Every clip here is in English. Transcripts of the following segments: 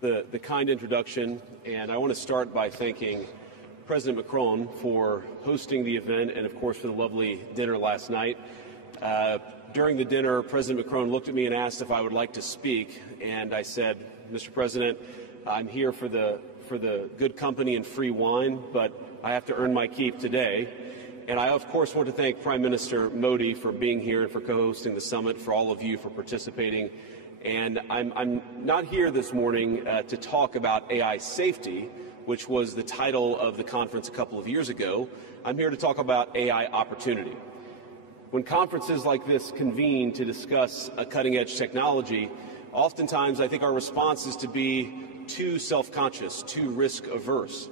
the kind introduction, and I want to start by thanking President Macron for hosting the event and, of course, for the lovely dinner last night. During the dinner, President Macron looked at me and asked if I would like to speak, and I said, Mr. President, I'm here for the good company and free wine, but I have to earn my keep today. And I, of course, want to thank Prime Minister Modi for being here and for co-hosting the summit, for all of you for participating. And I'm not here this morning to talk about AI safety, which was the title of the conference a couple of years ago. I'm here to talk about AI opportunity. When conferences like this convene to discuss a cutting-edge technology, oftentimes I think our response is to be too self-conscious, too risk-averse.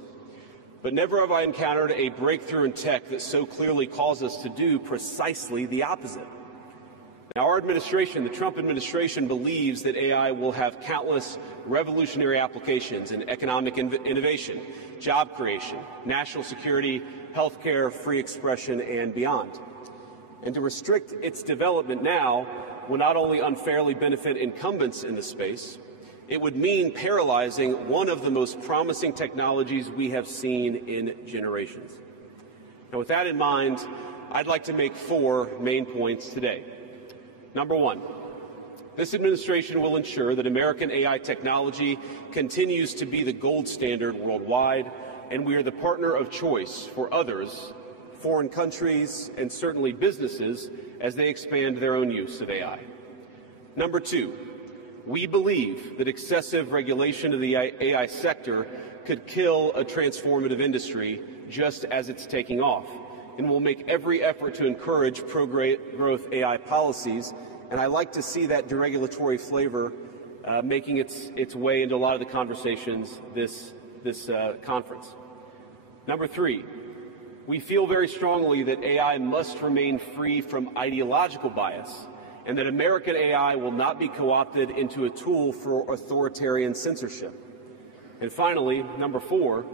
But never have I encountered a breakthrough in tech that so clearly calls us to do precisely the opposite. Now, our administration, the Trump administration, believes that AI will have countless revolutionary applications in economic innovation, job creation, national security, healthcare, free expression, and beyond. And to restrict its development now will not only unfairly benefit incumbents in the space, it would mean paralyzing one of the most promising technologies we have seen in generations. Now, with that in mind, I'd like to make 4 main points today. Number 1, this administration will ensure that American AI technology continues to be the gold standard worldwide, and we are the partner of choice for others, foreign countries, and certainly businesses as they expand their own use of AI. Number 2, we believe that excessive regulation of the AI sector could kill a transformative industry just as it's taking off, and will make every effort to encourage pro-growth AI policies, and I like to see that deregulatory flavor making its way into a lot of the conversations this conference. Number 3, we feel very strongly that AI must remain free from ideological bias, and that American AI will not be co-opted into a tool for authoritarian censorship. And finally, number 4,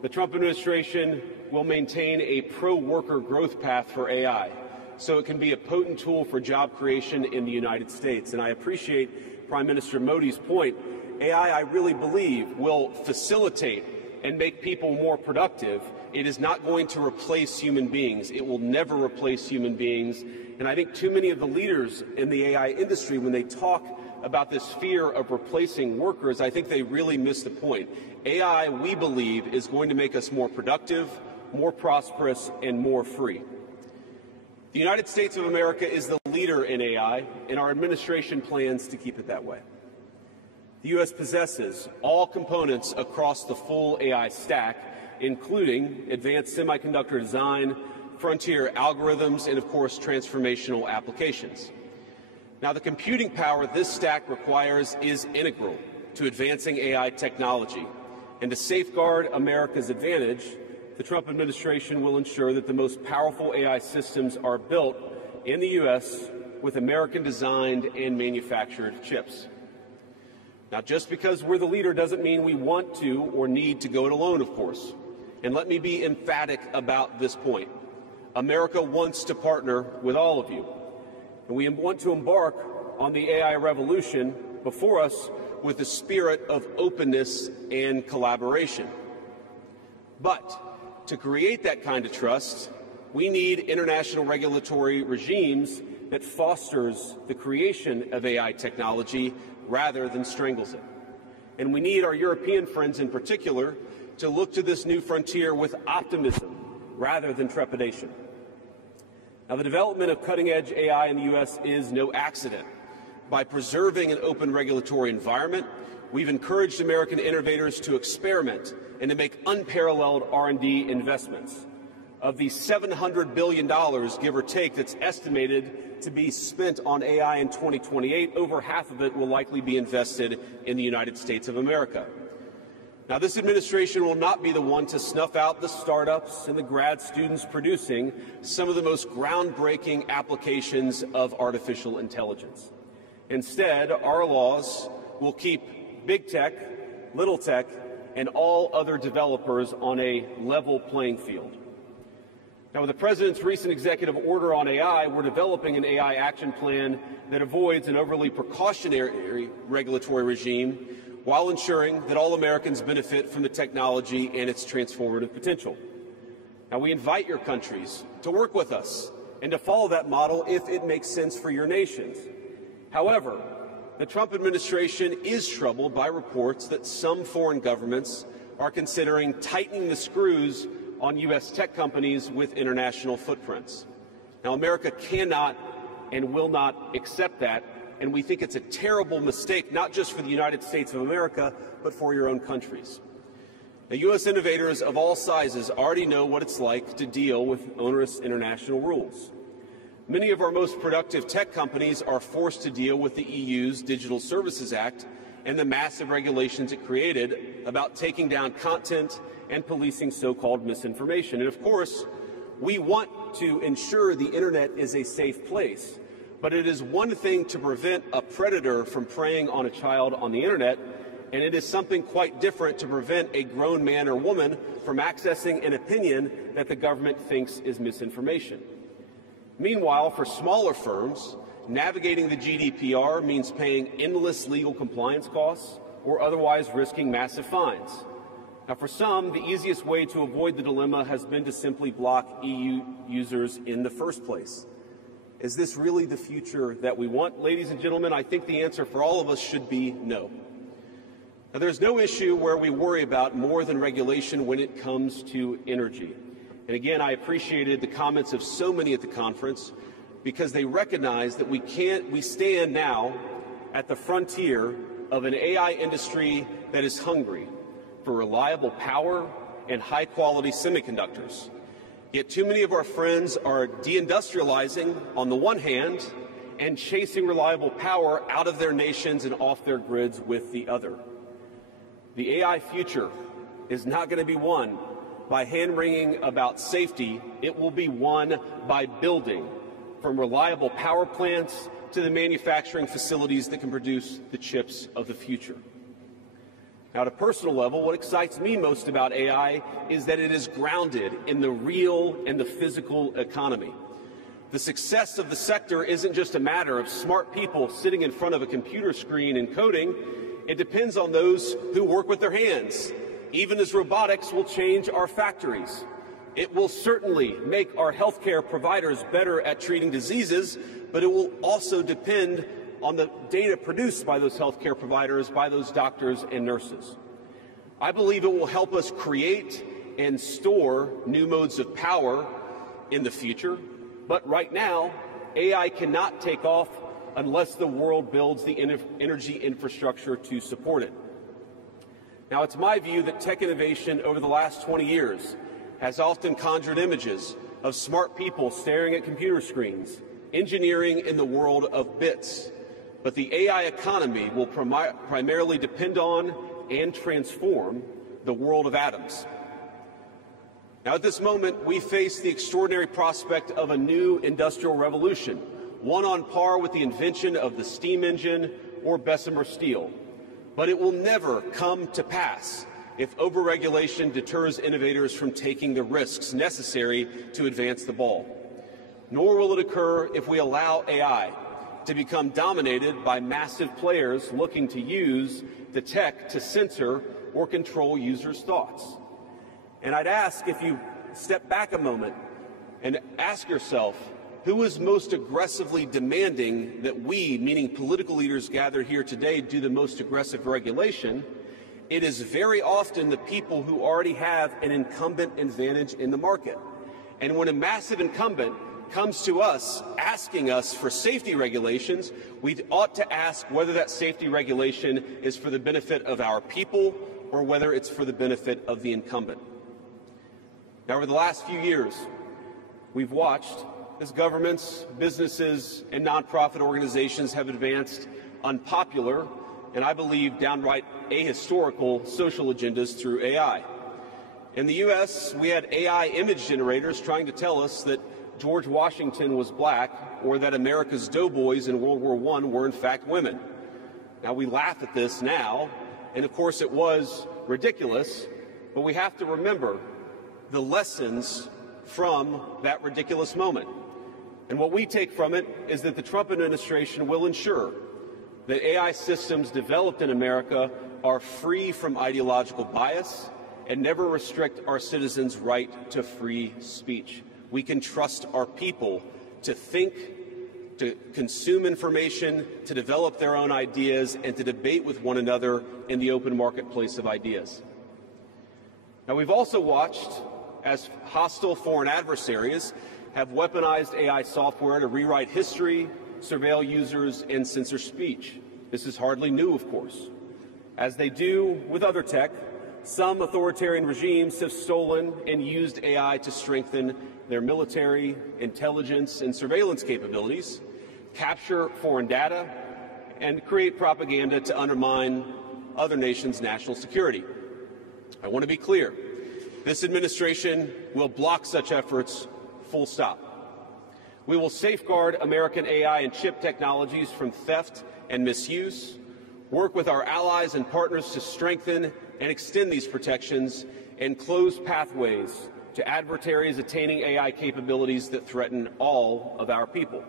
the Trump administration will maintain a pro-worker growth path for AI, so it can be a potent tool for job creation in the United States. And I appreciate Prime Minister Modi's point. AI, I really believe, will facilitate and make people more productive. It is not going to replace human beings. It will never replace human beings. And I think too many of the leaders in the AI industry, when they talk about this fear of replacing workers, I think they really miss the point. AI, we believe, is going to make us more productive, more prosperous, and more free. The United States of America is the leader in AI, and our administration plans to keep it that way. The U.S. possesses all components across the full AI stack, including advanced semiconductor design, frontier algorithms, and, of course, transformational applications. Now, the computing power this stack requires is integral to advancing AI technology. And to safeguard America's advantage, the Trump administration will ensure that the most powerful AI systems are built in the U.S. with American-designed and manufactured chips. Now, just because we're the leader doesn't mean we want to or need to go it alone, of course. And let me be emphatic about this point. America wants to partner with all of you. And we want to embark on the AI revolution before us with a spirit of openness and collaboration. But to create that kind of trust, we need international regulatory regimes that fosters the creation of AI technology rather than strangles it. And we need our European friends in particular to look to this new frontier with optimism rather than trepidation. Now, the development of cutting-edge AI in the U.S. is no accident. By preserving an open regulatory environment, we've encouraged American innovators to experiment and to make unparalleled R&D investments. Of the $700 billion, give or take, that's estimated to be spent on AI in 2028, over half of it will likely be invested in the United States of America. Now, this administration will not be the one to snuff out the startups and the grad students producing some of the most groundbreaking applications of artificial intelligence. Instead, our laws will keep big tech, little tech, and all other developers on a level playing field. Now, with the President's recent executive order on AI, we're developing an AI action plan that avoids an overly precautionary regulatory regime while ensuring that all Americans benefit from the technology and its transformative potential. Now, we invite your countries to work with us and to follow that model if it makes sense for your nations. However, the Trump administration is troubled by reports that some foreign governments are considering tightening the screws on U.S. tech companies with international footprints. Now, America cannot and will not accept that, and we think it's a terrible mistake, not just for the United States of America, but for your own countries. Now, U.S. innovators of all sizes already know what it's like to deal with onerous international rules. Many of our most productive tech companies are forced to deal with the EU's Digital Services Act and the massive regulations it created about taking down content and policing so-called misinformation. And of course, we want to ensure the internet is a safe place, but it is one thing to prevent a predator from preying on a child on the internet, and it is something quite different to prevent a grown man or woman from accessing an opinion that the government thinks is misinformation. Meanwhile, for smaller firms, navigating the GDPR means paying endless legal compliance costs or otherwise risking massive fines. Now, for some, the easiest way to avoid the dilemma has been to simply block EU users in the first place. Is this really the future that we want, ladies and gentlemen? I think the answer for all of us should be no. Now, there's no issue where we worry about more than regulation when it comes to energy. And again, I appreciated the comments of so many at the conference because they recognize that we stand now at the frontier of an AI industry that is hungry for reliable power and high-quality semiconductors. Yet too many of our friends are deindustrializing on the one hand and chasing reliable power out of their nations and off their grids with the other. The AI future is not going to be won by hand-wringing about safety. It will be won by building, from reliable power plants to the manufacturing facilities that can produce the chips of the future. Now, at a personal level, what excites me most about AI is that it is grounded in the real and the physical economy. The success of the sector isn't just a matter of smart people sitting in front of a computer screen and coding. It depends on those who work with their hands, even as robotics will change our factories. It will certainly make our healthcare providers better at treating diseases, but it will also depend on the data produced by those healthcare providers, by those doctors and nurses. I believe it will help us create and store new modes of power in the future, but right now, AI cannot take off unless the world builds the energy infrastructure to support it. Now, it's my view that tech innovation over the last 20 years has often conjured images of smart people staring at computer screens, engineering in the world of bits. But the AI economy will primarily depend on and transform the world of atoms. Now, at this moment, we face the extraordinary prospect of a new industrial revolution, one on par with the invention of the steam engine or Bessemer steel. But it will never come to pass if overregulation deters innovators from taking the risks necessary to advance the ball. Nor will it occur if we allow AI to become dominated by massive players looking to use the tech to censor or control users' thoughts. And I'd ask if you step back a moment and ask yourself, who is most aggressively demanding that we, meaning political leaders gathered here today, do the most aggressive regulation? It is very often the people who already have an incumbent advantage in the market. And when a massive incumbent comes to us asking us for safety regulations, we ought to ask whether that safety regulation is for the benefit of our people or whether it's for the benefit of the incumbent. Now, over the last few years, we've watched as governments, businesses, and nonprofit organizations have advanced unpopular and, I believe, downright ahistorical social agendas through AI. In the U.S., we had AI image generators trying to tell us that George Washington was black or that America's doughboys in World War I were in fact women. Now, we laugh at this now, and of course it was ridiculous, but we have to remember the lessons from that ridiculous moment. And what we take from it is that the Trump administration will ensure that AI systems developed in America are free from ideological bias and never restrict our citizens' right to free speech. We can trust our people to think, to consume information, to develop their own ideas, and to debate with one another in the open marketplace of ideas. Now, we've also watched as hostile foreign adversaries have weaponized AI software to rewrite history, surveil users, and censor speech. This is hardly new, of course. As they do with other tech, some authoritarian regimes have stolen and used AI to strengthen their military, intelligence, and surveillance capabilities, capture foreign data, and create propaganda to undermine other nations' national security. I want to be clear. This administration will block such efforts, full stop. We will safeguard American AI and chip technologies from theft and misuse, work with our allies and partners to strengthen and extend these protections, and close pathways to adversaries attaining AI capabilities that threaten all of our people.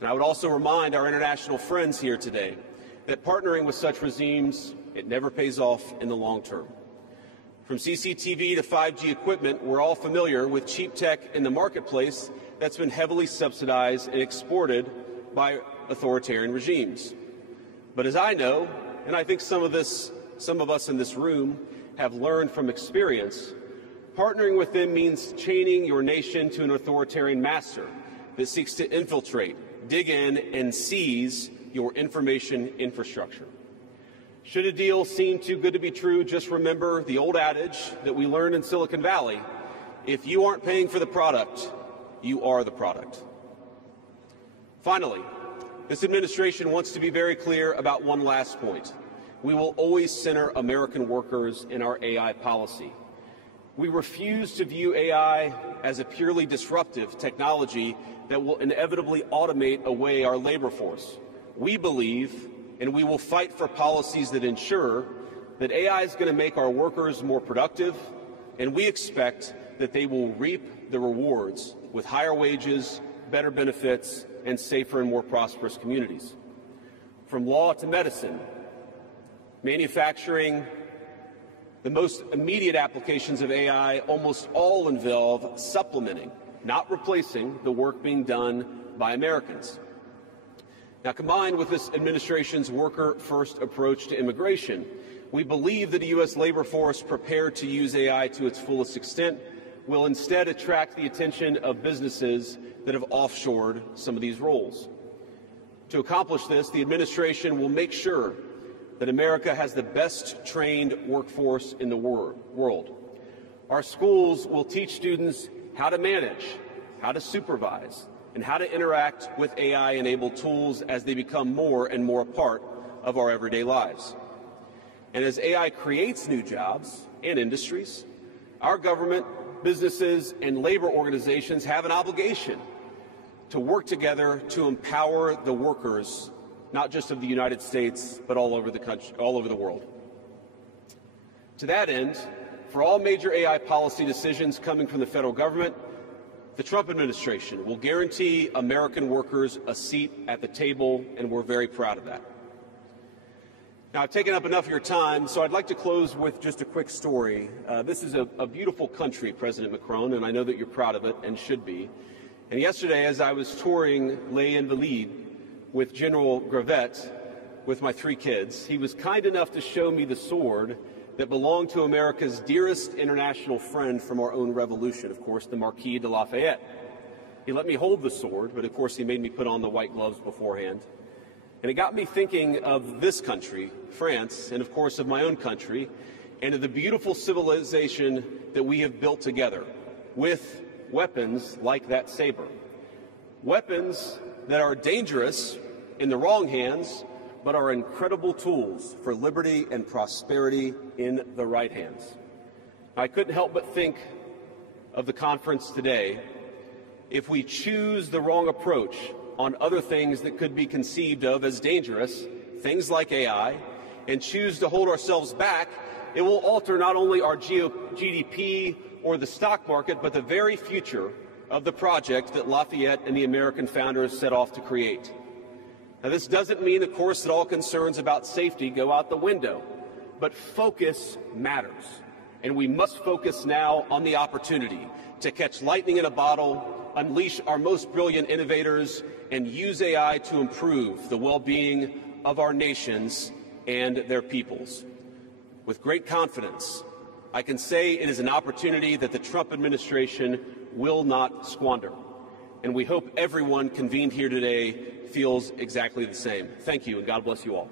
And I would also remind our international friends here today that partnering with such regimes, it never pays off in the long term. From CCTV to 5G equipment, we're all familiar with cheap tech in the marketplace that's been heavily subsidized and exported by authoritarian regimes. But as I know, and I think some of us in this room have learned from experience, partnering with them means chaining your nation to an authoritarian master that seeks to infiltrate, dig in, and seize your information infrastructure. Should a deal seem too good to be true, just remember the old adage that we learned in Silicon Valley: if you aren't paying for the product, you are the product. Finally, this administration wants to be very clear about one last point. We will always center American workers in our AI policy. We refuse to view AI as a purely disruptive technology that will inevitably automate away our labor force. We believe, and we will fight for policies that ensure that AI is going to make our workers more productive, and we expect that they will reap the rewards with higher wages, better benefits, and safer and more prosperous communities. From law to medicine, manufacturing, the most immediate applications of AI almost all involve supplementing, not replacing, the work being done by Americans. Now, combined with this administration's worker-first approach to immigration, we believe that a U.S. labor force prepared to use AI to its fullest extent will instead attract the attention of businesses that have offshored some of these roles. To accomplish this, the administration will make sure that America has the best trained workforce in the world. Our schools will teach students how to manage, how to supervise, and how to interact with AI-enabled tools as they become more and more a part of our everyday lives. And as AI creates new jobs and industries, our government, businesses, and labor organizations have an obligation to work together to empower the workers, not just of the United States, but all over the country, all over the world. To that end, for all major AI policy decisions coming from the federal government, the Trump administration will guarantee American workers a seat at the table, and we're very proud of that. Now, I've taken up enough of your time, so I'd like to close with just a quick story. This is a beautiful country, President Macron, and I know that you're proud of it and should be. And yesterday, as I was touring Les Invalides with General Gravette with my 3 kids, he was kind enough to show me the sword that belonged to America's dearest international friend from our own revolution, of course, the Marquis de Lafayette. He let me hold the sword, but of course he made me put on the white gloves beforehand. And it got me thinking of this country, France, and of course of my own country, and of the beautiful civilization that we have built together with weapons like that saber. Weapons that are dangerous in the wrong hands, but are incredible tools for liberty and prosperity in the right hands. I couldn't help but think of the conference today. If we choose the wrong approach on other things that could be conceived of as dangerous, things like AI, and choose to hold ourselves back, it will alter not only our GDP or the stock market, but the very future of the project that Lafayette and the American founders set off to create. Now, this doesn't mean, of course, that all concerns about safety go out the window, but focus matters. And we must focus now on the opportunity to catch lightning in a bottle, unleash our most brilliant innovators, and use AI to improve the well-being of our nations and their peoples. With great confidence, I can say it is an opportunity that the Trump administration will not squander. And we hope everyone convened here today feels exactly the same. Thank you, and God bless you all.